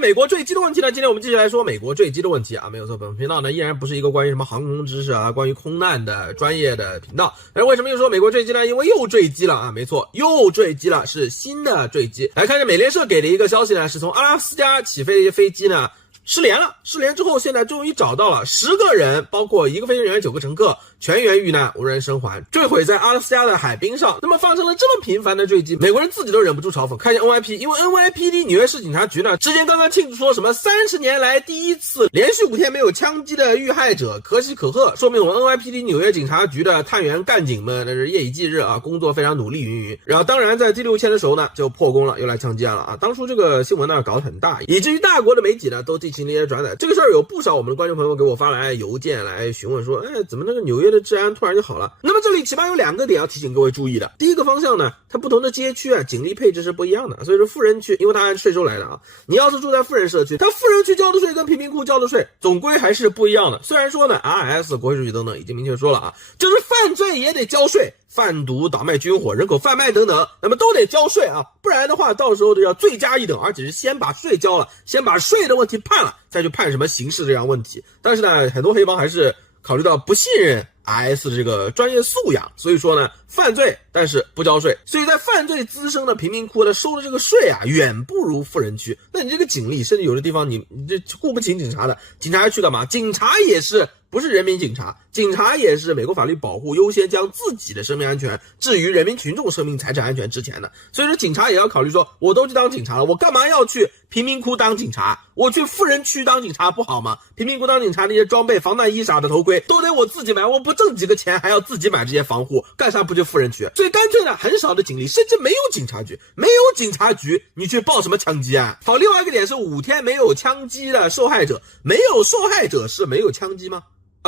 美国坠机的问题呢，今天我们继续来说美国坠机的问题啊，没有错，本频道呢依然不是一个关于什么航空知识啊、关于空难的专业的频道。但是为什么又说美国坠机呢？因为又坠机了啊，没错，又坠机了，是新的坠机。来看看美联社给的一个消息呢，是从阿拉斯加起飞的一些飞机呢失联了，失联之后现在终于找到了10个人，包括1个飞行员、9个乘客，全员遇难，无人生还，坠毁在阿拉斯加的海滨上。那么发生了这么频繁的坠机，美国人自己都忍不住嘲讽。看一下 NYP， 因为 NYPD 纽约市警察局呢之前刚刚庆祝说什么30年来第一次连续5天没有枪击的遇害者，可喜可贺，说明我们 NYPD 纽约警察局的探员干警们那是夜以继日啊，工作非常努力云云。然后当然在第6天的时候呢就破功了，又来枪击案了啊。当初这个新闻呢搞得很大，以至于大国的媒体呢都进行了一些转载。这个事儿有不少我们的观众朋友给我发来邮件来询问说，怎么那个纽约的治安突然就好了？那么这里起码有2个点要提醒各位注意的。第一个方向呢，它不同的街区啊，警力配置是不一样的。所以说富人区，因为它按税收来的啊，你要是住在富人社区，它富人区交的税跟贫民窟交的税总归还是不一样的。虽然说呢 RS 国会数据等等已经明确说了啊，就是犯罪也得交税，贩毒、倒卖军火、人口贩卖等等，那么都得交税啊，不然的话到时候就要罪加一等，而且是先把税交了，先把税的问题判了，再去判什么刑事这样问题。但是呢，很多黑帮还是考虑到不信任 RS 的这个专业素养，所以说呢犯罪但是不交税，所以在犯罪滋生的贫民窟的收的这个税啊远不如富人区。那你这个警力，甚至有的地方你这雇不起警察的，警察去干嘛？警察也是不是人民警察，警察也是美国法律保护优先将自己的生命安全置于人民群众生命财产安全之前的。所以说警察也要考虑说，我都去当警察了，我干嘛要去贫民窟当警察？我去富人区当警察不好吗？贫民窟当警察那些装备、防弹衣啥的、头盔都得我自己买，我不挣几个钱还要自己买这些防护，干啥不去富人区？所以干脆呢，很少的警力，甚至没有警察局，没有警察局，你去报什么枪击案？好，另外一个点是5天没有枪击的受害者，没有受害者是没有枪击吗？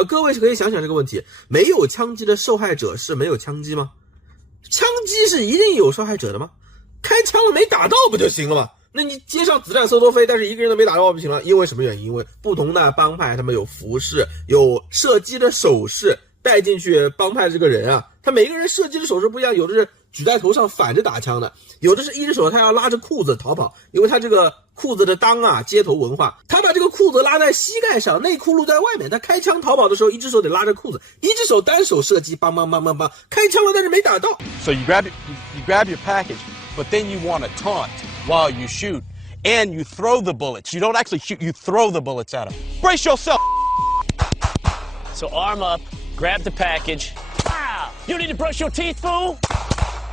各位可以想想这个问题，没有枪击的受害者是没有枪击吗？枪击是一定有受害者的吗？开枪了没打到不就行了吗？那你街上子弹嗖嗖飞，但是一个人都没打到不行了，因为什么原因？因为不同的帮派他们有服饰，有射击的手势，带进去帮派这个人啊，他每个人射击的手势不一样，有的是举在头上反着打枪的，有的是一只手他要拉着裤子逃跑，因为他这个裤子的裆啊，街头文化，他把这个裤子拉在膝盖上，内裤露在外面，他开枪逃跑的时候一只手得拉着裤子，一只手单手射击，梆梆梆梆梆，开枪了但是没打到。 So you grab your package, but then you want to taunt while you shoot, and you throw the bullets. You don't actually shoot, you throw the bullets at them. Brace yourself. So arm up, grab the package. Wow! You need to brush your teeth, fool?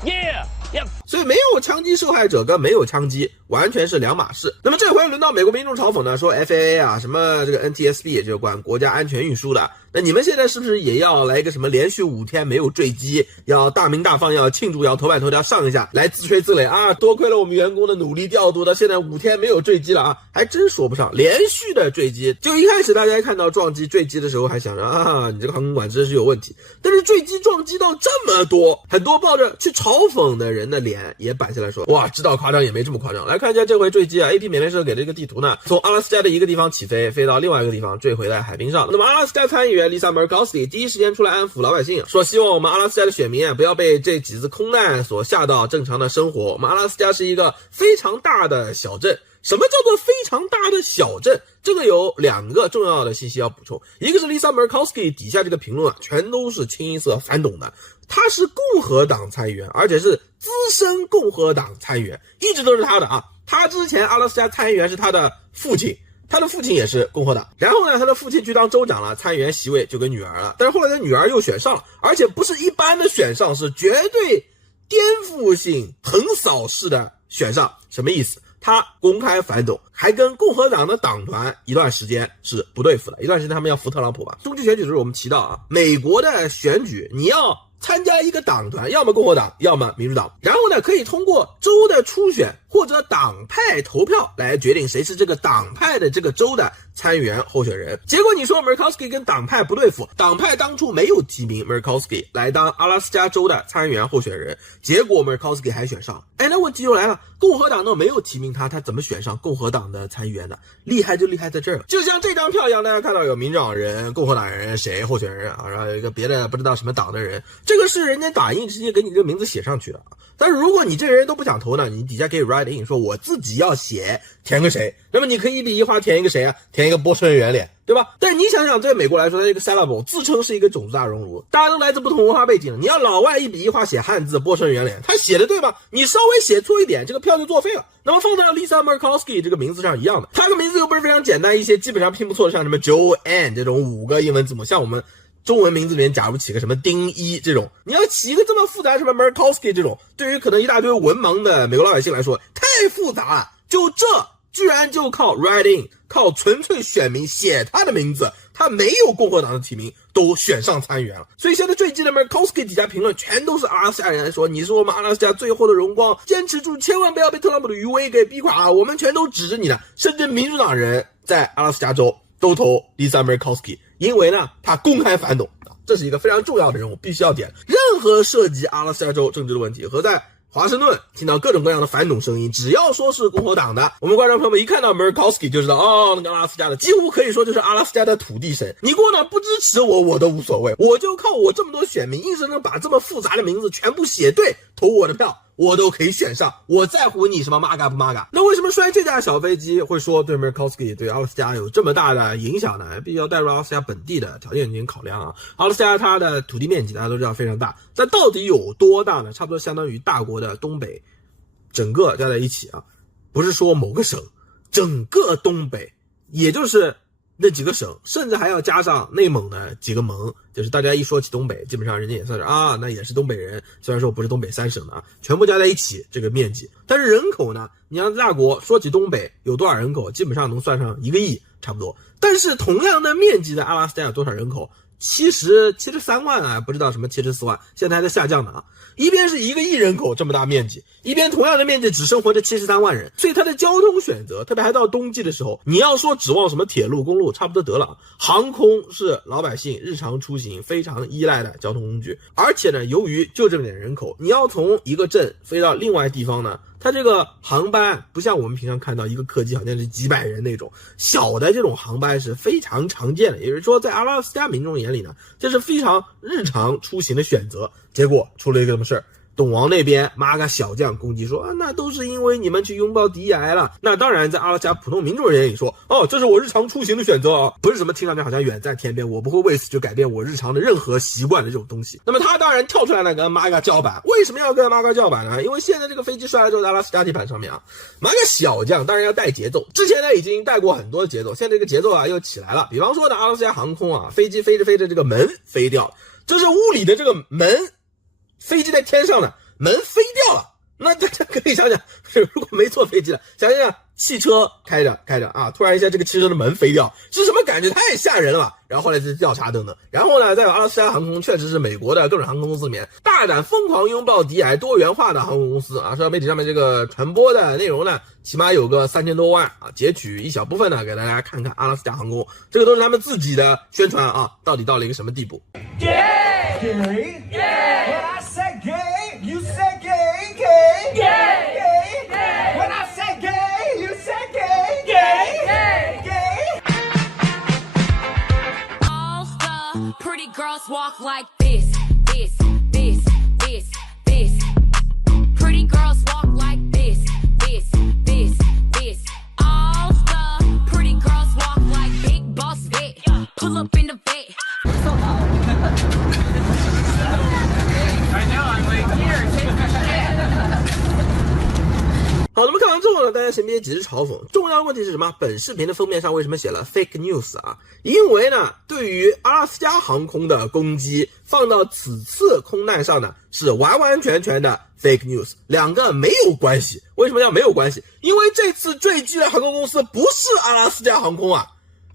Yeah! Yep. 所以没有枪击受害者跟没有枪击完全是两码事。那么这回轮到美国民众嘲讽呢，说 FAA 啊，什么这个 NTSB 也就是管国家安全运输的，那你们现在是不是也要来一个什么连续5天没有坠机，要大鸣大放，要庆祝，要头版头条上一下，来自吹自擂啊？多亏了我们员工的努力调度，到现在5天没有坠机了啊，还真说不上连续的坠机。就一开始大家看到撞击坠机的时候，还想着啊，你这个航空管制是有问题，但是坠机撞击到这么多，很多抱着去嘲讽的人的脸也摆下来说，哇，知道夸张也没这么夸张。来看一下这回坠机啊 ，AP 美联社给了一个地图呢，从阿拉斯加的一个地方起飞，飞到另外一个地方，坠毁在海滨上。那么阿拉斯加参议员 Lisa Murkowski 第一时间出来安抚老百姓，说希望我们阿拉斯加的选民不要被这几次空难所吓到正常的生活。我们阿拉斯加是一个非常大的小镇。什么叫做非常大的小镇？这个有2个重要的信息要补充，一个是 Lisa Murkowski 底下这个评论啊，全都是清一色反董的。他是共和党参议员，而且是资深共和党参议员，一直都是他的啊。他之前阿拉斯加参议员是他的父亲，他的父亲也是共和党，然后呢，他的父亲去当州长了，参议员席位就给女儿了，但是后来他女儿又选上了，而且不是一般的选上，是绝对颠覆性横扫式的选上。什么意思？他公开反董，还跟共和党的党团一段时间是不对付的，一段时间他们要扶特朗普吧。中期选举的时候我们提到啊，美国的选举你要参加一个党团，要么共和党，要么民主党，然后呢可以通过州的初选或者党派投票来决定谁是这个党派的这个州的参议员候选人。结果你说 Murkowski 跟党派不对付，党派当初没有提名 Murkowski 来当阿拉斯加州的参议员候选人，结果 Murkowski 还选上。那问题就来了，共和党都没有提名他怎么选上共和党的参议员的？厉害就厉害在这儿了。就像这张票一样，大家看到有民主党人、共和党人谁候选人啊，然后有一个别的不知道什么党的人，这个是人家打印直接给你这个名字写上去的。但是如果你这个人都不想投呢，你底下可以 write in 说我自己要写填个谁，那么你可以1笔1画填一个谁啊？填一个波士顿圆脸，对吧？但是你想想，在美国来说，它这个 syllable 自称是一个种族大熔炉，大家都来自不同文化背景，你要老外1笔1画写汉字波士顿圆脸，他写的对吧？你稍微写错一点，这个票就作废了。那么放到 Lisa Murkowski 这个名字上一样的，他个名字又不是非常简单一些，基本上拼不错，像什么 Joanne 这种5个英文字母，像我们中文名字里面假如起个什么丁一这种，你要起一个这么复杂什么 Murkowski 这种，对于可能一大堆文盲的美国老百姓来说太复杂了，就这居然就靠 write in 靠纯粹选民写他的名字，他没有共和党的提名都选上参议员了。所以现在坠机的 Murkowski 底下评论全都是阿拉斯加人说，你是我们阿拉斯加最后的荣光，坚持住，千万不要被特朗普的余威给逼垮啊，我们全都指着你呢。甚至民主党人在阿拉斯加州都投 Lisa Murkowski， 因为呢他公开反董，这是一个非常重要的人物，必须要点。任何涉及阿拉斯加州政治的问题和在华盛顿听到各种各样的反董声音，只要说是共和党的，我们观众朋友们一看到 Murkowski 就知道，哦，那个阿拉斯加的几乎可以说就是阿拉斯加的土地神。你共和党不支持我，我都无所谓，我就靠我这么多选民硬是能把这么复杂的名字全部写对，投我的票我都可以选上，我在乎你什么 MAGA 不 MAGA。 那为什么摔这架小飞机会说对 Murkowski 对阿拉斯加有这么大的影响呢？必须要带入阿拉斯加本地的条件进行考量啊。阿拉斯加它的土地面积大家都知道非常大，但到底有多大呢？差不多相当于大国的东北整个加在一起啊，不是说某个省，整个东北，也就是那几个省，甚至还要加上内蒙的几个盟，就是大家一说起东北，基本上人家也算是啊，那也是东北人，虽然说不是东北3省的啊，全部加在一起这个面积。但是人口呢，你让大国说起东北有多少人口，基本上能算上1个亿差不多。但是同样的面积的阿拉斯加有多少人口？73万啊，不知道什么74万，现在还在下降的啊。一边是1个亿人口这么大面积，一边同样的面积只生活着73万人，所以它的交通选择，特别还到冬季的时候，你要说指望什么铁路、公路，差不多得了。航空是老百姓日常出行非常依赖的交通工具，而且呢，由于就这么点人口，你要从一个镇飞到另外地方呢，它这个航班不像我们平常看到一个客机好像是几百人那种，小的这种航班是非常常见的，也就是说在阿拉斯加民众眼里呢，这是非常日常出行的选择。结果出了一个什么事儿？董王那边MAGA小将攻击说啊，那都是因为你们去拥抱敌癌了。那当然在阿拉斯加普通民众人眼里说，哦，这是我日常出行的选择啊，不是什么听上去好像远在天边，我不会为此就改变我日常的任何习惯的这种东西。那么他当然跳出来了跟MAGA叫板。为什么要跟MAGA叫板呢？因为现在这个飞机摔了之后在阿拉斯加地盘上面啊，MAGA小将当然要带节奏，之前呢已经带过很多节奏，现在这个节奏啊又起来了。比方说呢，阿拉斯加航空啊，飞机飞着飞着这个门飞掉了，这是屋里的这个门，飞机在天上呢，门飞掉了，那大家可以想想，如果没坐飞机了，想想汽车开着啊，突然一下这个汽车的门飞掉，是什么感觉？太吓人了吧！然后后来就调查等等，然后呢，在阿拉斯加航空确实是美国的各种航空公司里面大胆疯狂拥抱敌癌多元化的航空公司啊，社交媒体上面这个传播的内容呢，起码有个3000多万啊，截取一小部分呢给大家看看阿拉斯加航空，这个都是他们自己的宣传啊，到底到了一个什么地步？ Gay! Gay! Gay! When I say gay, you say gay, gay! Gay! Gay! Gay! When I say gay, you say gay, gay! Gay! Gay! All the pretty girls walk like this, this, this, this, this. Pretty girls walk like this, this, this, this. All the pretty girls walk like big boss vet. Pull up in the vet. So I know, I'm like, here, take my shit. 好，那么看完之后呢，大家先别急着嘲讽，重要问题是什么？本视频的封面上为什么写了 fake news 啊？因为呢，对于阿拉斯加航空的攻击放到此次空难上呢，是完完全全的 fake news， 两个没有关系。为什么要没有关系？因为这次坠机的航空公司不是阿拉斯加航空啊。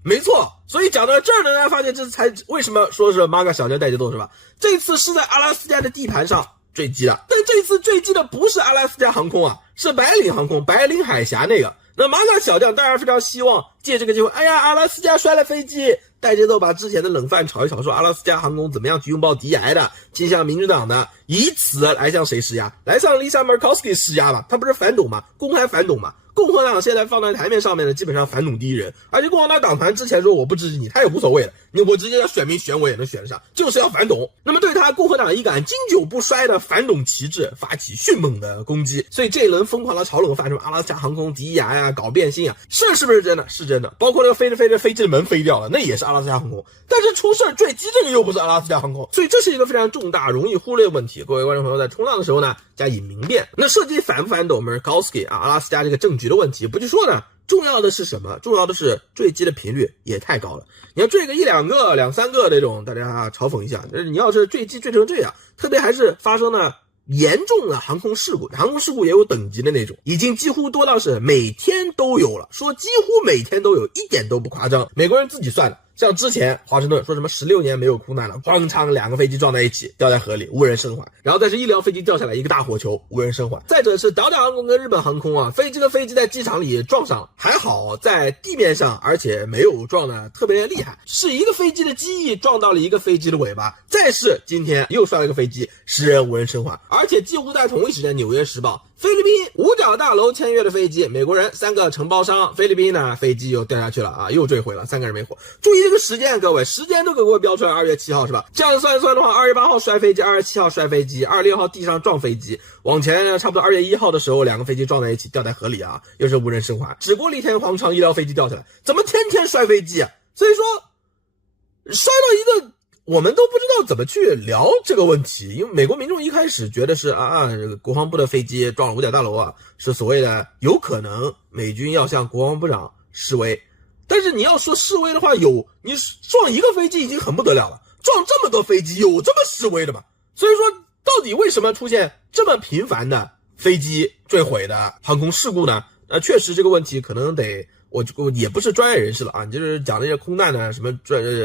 没错，所以讲到这儿呢，大家发现这才为什么说是 MAGA 小将带节奏是吧？这次是在阿拉斯加的地盘上坠机的，但这次坠机的不是阿拉斯加航空啊，是白领航空，白领海峡那个。那MAGA小将当然非常希望借这个机会，哎呀，阿拉斯加摔了飞机，带节奏把之前的冷饭炒一炒，说阿拉斯加航空怎么样去拥抱敌癌的，倾向民主党的，以此来向谁施压？来向 Lisa Murkowski 施压吧，他不是反董吗？公开反董吗？共和党现在放在台面上面的基本上反董第一人，而且共和党党团之前说我不支持你，他也无所谓的，我直接要选民选我也能选得上，就是要反董。那么对他共和党一杆经久不衰的反董旗帜发起迅猛的攻击，所以这一轮疯狂的炒冷饭，什么阿拉斯加航空敌癌啊，搞变性啊，是不是真的？是真的。包括那个飞着飞着飞机的门飞掉了，那也是阿拉斯加航空，但是出事坠机这个又不是阿拉斯加航空，所以这是一个非常重大容易忽略的问题。各位观众朋友在冲浪的时候呢，加以明辨。那涉及反不反董 Murkowski 啊，阿拉斯加这个政局的问题不去说呢，重要的是什么？重要的是坠机的频率也太高了。你要坠个1、2个、2、3个这种，大家嘲讽一下。但是你要是坠机坠成这样，特别还是发生了严重的航空事故，航空事故也有等级的那种，已经几乎多到是每天都有了，说几乎每天都有，一点都不夸张。美国人自己算的。像之前华盛顿说什么16年没有空难了，哐当2个飞机撞在一起掉在河里，无人生还，然后再是医疗飞机掉下来一个大火球，无人生还。再者是岛航空跟日本航空啊，飞机在机场里撞上，还好在地面上，而且没有撞得特别厉害，是一个飞机的机翼撞到了一个飞机的尾巴。再是今天又摔了一个飞机，10人无人生还，而且几乎在同一时间，纽约时报菲律宾五角大楼签约的飞机，美国人3个承包商，菲律宾呢飞机又掉下去了啊，又坠毁了，3个人没活。注意这个时间，各位，时间都给我标出来2月7号是吧？这样算一算的话，2月8号摔飞机，2月7号摔飞机，2月6号地上撞飞机，往前呢差不多2月1号的时候2个飞机撞在一起掉在河里啊，又是无人生还。只过了一天黄长医疗飞机掉下来，怎么天天摔飞机啊？所以说摔到一个我们都不知道怎么去聊这个问题，因为美国民众一开始觉得是这个国防部的飞机撞了五角大楼啊，是所谓的有可能美军要向国防部长示威。但是你要说示威的话，你撞一个飞机已经很不得了了，撞这么多飞机有这么示威的吗？所以说到底为什么出现这么频繁的飞机坠毁的航空事故呢？确实这个问题可能得我也不是专业人士了啊，你就是讲那些空难的什么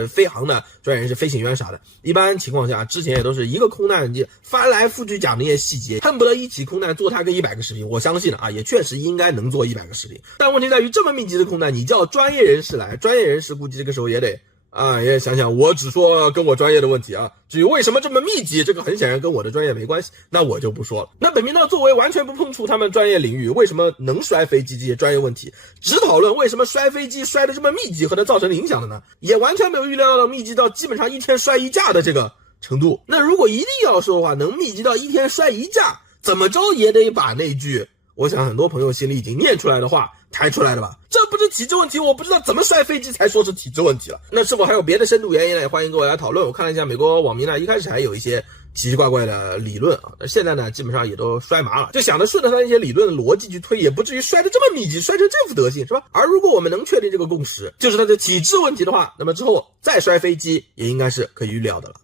飞航的专业人士、飞行员啥的，一般情况下之前也都是一个空难你翻来覆去讲那些细节，恨不得一起空难做它个100个视频。我相信也确实应该能做100个视频，但问题在于这么密集的空难，你叫专业人士来，专业人士估计这个时候也得也想想，我只说跟我专业的问题啊，至于为什么这么密集，这个很显然跟我的专业没关系，那我就不说了。那本频道作为完全不碰触他们专业领域，为什么能摔飞机这些专业问题，只讨论为什么摔飞机摔得这么密集和它造成的影响的呢？也完全没有预料到密集到基本上1天摔1架的这个程度。那如果一定要说的话，能密集到1天摔1架，怎么着也得把那句我想很多朋友心里已经念出来的话抬出来的吧？这不是体制问题，我不知道怎么摔飞机才说是体制问题了。那是否还有别的深度原因呢？也欢迎各位来讨论。我看了一下美国网民呢，一开始还有一些奇奇怪怪的理论啊，现在呢基本上也都摔麻了，就想着顺着他那些理论的逻辑去推，也不至于摔得这么密集，摔成这副德行，是吧？而如果我们能确定这个共识就是它的体制问题的话，那么之后再摔飞机也应该是可以预料的了。